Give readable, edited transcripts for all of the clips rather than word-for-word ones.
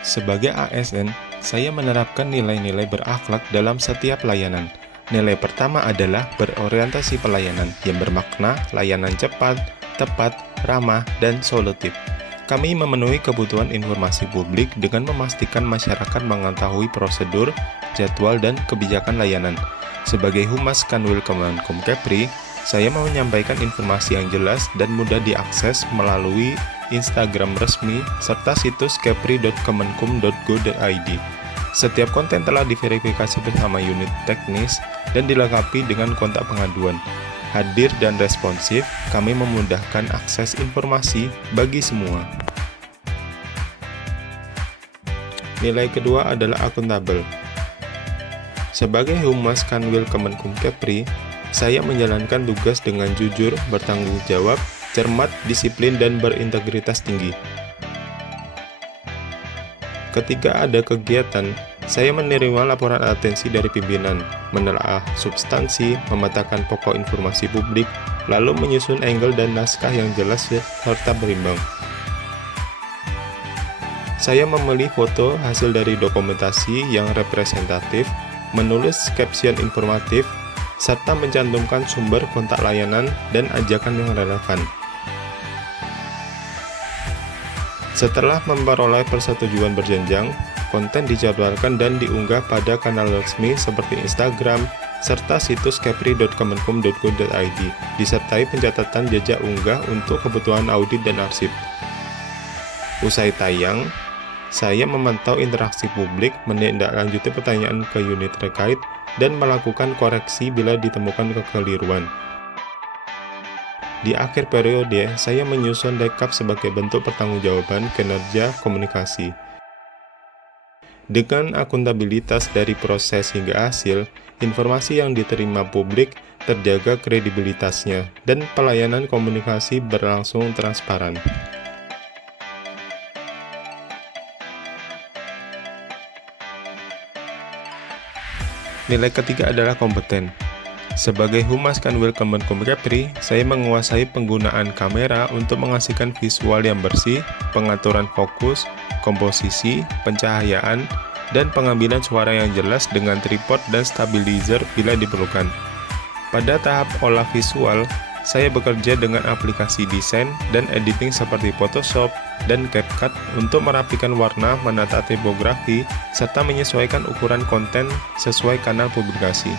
Sebagai ASN, saya menerapkan nilai-nilai berakhlak dalam setiap layanan. Nilai pertama adalah berorientasi pelayanan yang bermakna layanan cepat, tepat, ramah, dan solutif. Kami memenuhi kebutuhan informasi publik dengan memastikan masyarakat mengetahui prosedur, jadwal, dan kebijakan layanan. Sebagai Humas Kanwil Kemenkum Kepri, saya mau menyampaikan informasi yang jelas dan mudah diakses melalui Instagram resmi serta situs kepri.kemenkum.go.id. Setiap konten telah diverifikasi bersama unit teknis dan dilengkapi dengan kontak pengaduan. Hadir dan responsif, kami memudahkan akses informasi bagi semua. Nilai kedua adalah akuntabel. Sebagai Humas Kanwil Kemenkum Kepri, saya menjalankan tugas dengan jujur, bertanggung jawab, cermat, disiplin, dan berintegritas tinggi. Ketika ada kegiatan, saya menerima laporan atensi dari pimpinan, menelaah substansi, memetakan pokok informasi publik, lalu menyusun angle dan naskah yang jelas serta berimbang. Saya memilih foto hasil dari dokumentasi yang representatif, menulis caption informatif, serta mencantumkan sumber kontak layanan dan ajakan yang relevan. Setelah memperoleh persetujuan berjenjang, konten dijadwalkan dan diunggah pada kanal resmi seperti Instagram, serta situs kepri.kemenkum.go.id, disertai pencatatan jejak unggah untuk kebutuhan audit dan arsip. Usai tayang, saya memantau interaksi publik, menindaklanjuti pertanyaan ke unit terkait, dan melakukan koreksi bila ditemukan kekeliruan. Di akhir periode, saya menyusun rekap sebagai bentuk pertanggungjawaban kinerja komunikasi. Dengan akuntabilitas dari proses hingga hasil, informasi yang diterima publik terjaga kredibilitasnya, dan pelayanan komunikasi berlangsung transparan. Nilai ketiga adalah kompeten. Sebagai Humas Kanwil Kemenkum Kepri, saya menguasai penggunaan kamera untuk menghasilkan visual yang bersih, pengaturan fokus, komposisi, pencahayaan, dan pengambilan suara yang jelas dengan tripod dan stabilizer bila diperlukan. Pada tahap olah visual, saya bekerja dengan aplikasi desain dan editing seperti Photoshop dan CapCut untuk merapikan warna, menata tipografi, serta menyesuaikan ukuran konten sesuai kanal publikasi.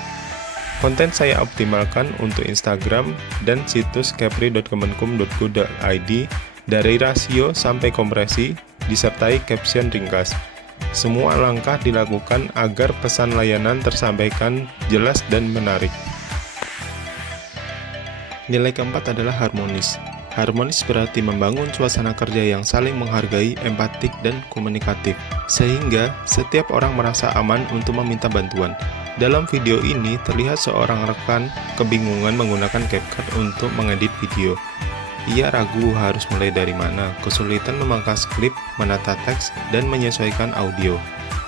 Konten saya optimalkan untuk Instagram dan situs kepri.kemenkum.go.id dari rasio sampai kompresi, disertai caption ringkas. Semua langkah dilakukan agar pesan layanan tersampaikan jelas dan menarik. Nilai keempat adalah harmonis. Harmonis berarti membangun suasana kerja yang saling menghargai, empatik, dan komunikatif, sehingga setiap orang merasa aman untuk meminta bantuan. Dalam video ini, terlihat seorang rekan kebingungan menggunakan CapCut untuk mengedit video. Ia ragu harus mulai dari mana, kesulitan memangkas klip, menata teks, dan menyesuaikan audio.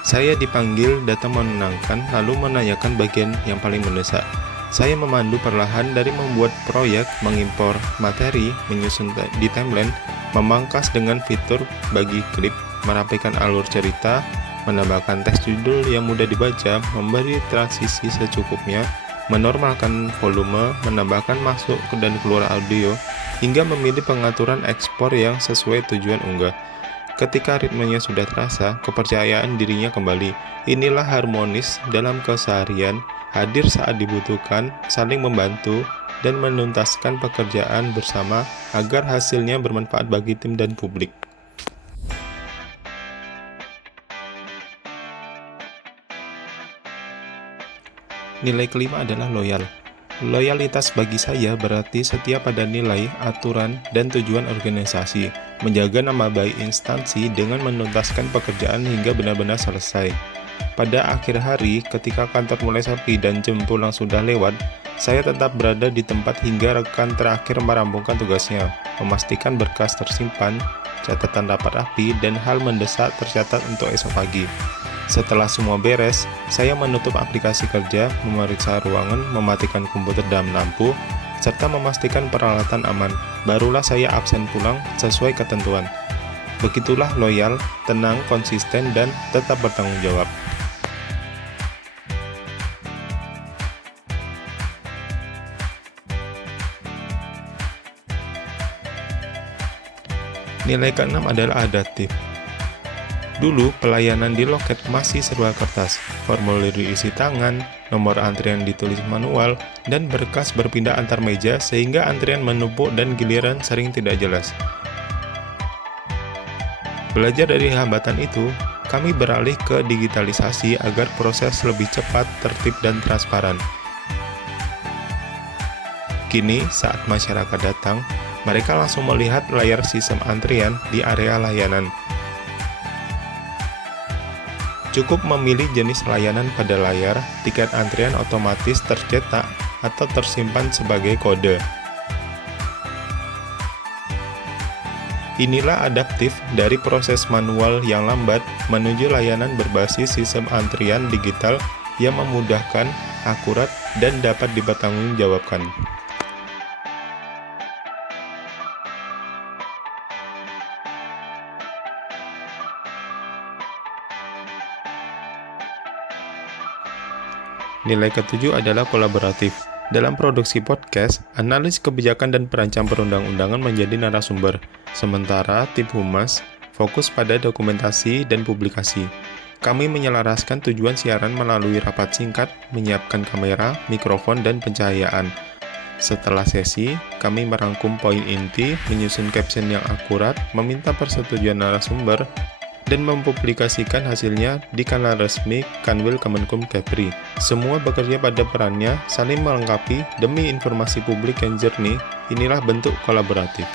Saya dipanggil datang menenangkan, lalu menanyakan bagian yang paling mendesak. Saya memandu perlahan dari membuat proyek, mengimpor materi, menyusun di timeline, memangkas dengan fitur bagi klip, merapikan alur cerita, menambahkan teks judul yang mudah dibaca, memberi transisi secukupnya, menormalkan volume, menambahkan masuk dan keluar audio, hingga memilih pengaturan ekspor yang sesuai tujuan unggah. Ketika ritmenya sudah terasa, kepercayaan dirinya kembali. Inilah harmonis dalam keseharian, hadir saat dibutuhkan, saling membantu, dan menuntaskan pekerjaan bersama agar hasilnya bermanfaat bagi tim dan publik. Nilai kelima adalah loyal. Loyalitas bagi saya berarti setia pada nilai, aturan, dan tujuan organisasi, menjaga nama baik instansi dengan menuntaskan pekerjaan hingga benar-benar selesai. Pada akhir hari, ketika kantor mulai sepi dan jam pulang sudah lewat, saya tetap berada di tempat hingga rekan terakhir merampungkan tugasnya, memastikan berkas tersimpan, catatan rapat rapi, dan hal mendesak tercatat untuk esok pagi. Setelah semua beres, saya menutup aplikasi kerja, memeriksa ruangan, mematikan komputer dan lampu, serta memastikan peralatan aman. Barulah saya absen pulang sesuai ketentuan. Begitulah loyal, tenang, konsisten, dan tetap bertanggung jawab. Nilai keenam adalah adaptif. Dulu, pelayanan di loket masih serba kertas, formulir diisi tangan, nomor antrian ditulis manual, dan berkas berpindah antar meja sehingga antrian menumpuk dan giliran sering tidak jelas. Belajar dari hambatan itu, kami beralih ke digitalisasi agar proses lebih cepat, tertib, dan transparan. Kini, saat masyarakat datang, mereka langsung melihat layar sistem antrian di area layanan. Cukup memilih jenis layanan pada layar, tiket antrian otomatis tercetak atau tersimpan sebagai kode. Inilah adaptif dari proses manual yang lambat menuju layanan berbasis sistem antrian digital yang memudahkan, akurat, dan dapat dipertanggungjawabkan. Nilai ketujuh adalah kolaboratif. Dalam produksi podcast, analis kebijakan dan perancang perundang-undangan menjadi narasumber, sementara tim humas fokus pada dokumentasi dan publikasi. Kami menyelaraskan tujuan siaran melalui rapat singkat, menyiapkan kamera, mikrofon, dan pencahayaan. Setelah sesi, kami merangkum poin inti, menyusun caption yang akurat, meminta persetujuan narasumber, dan mempublikasikan hasilnya di kanal resmi Kanwil Kemenkum Kepri. Semua bekerja pada perannya, saling melengkapi demi informasi publik yang jernih. Inilah bentuk kolaboratif.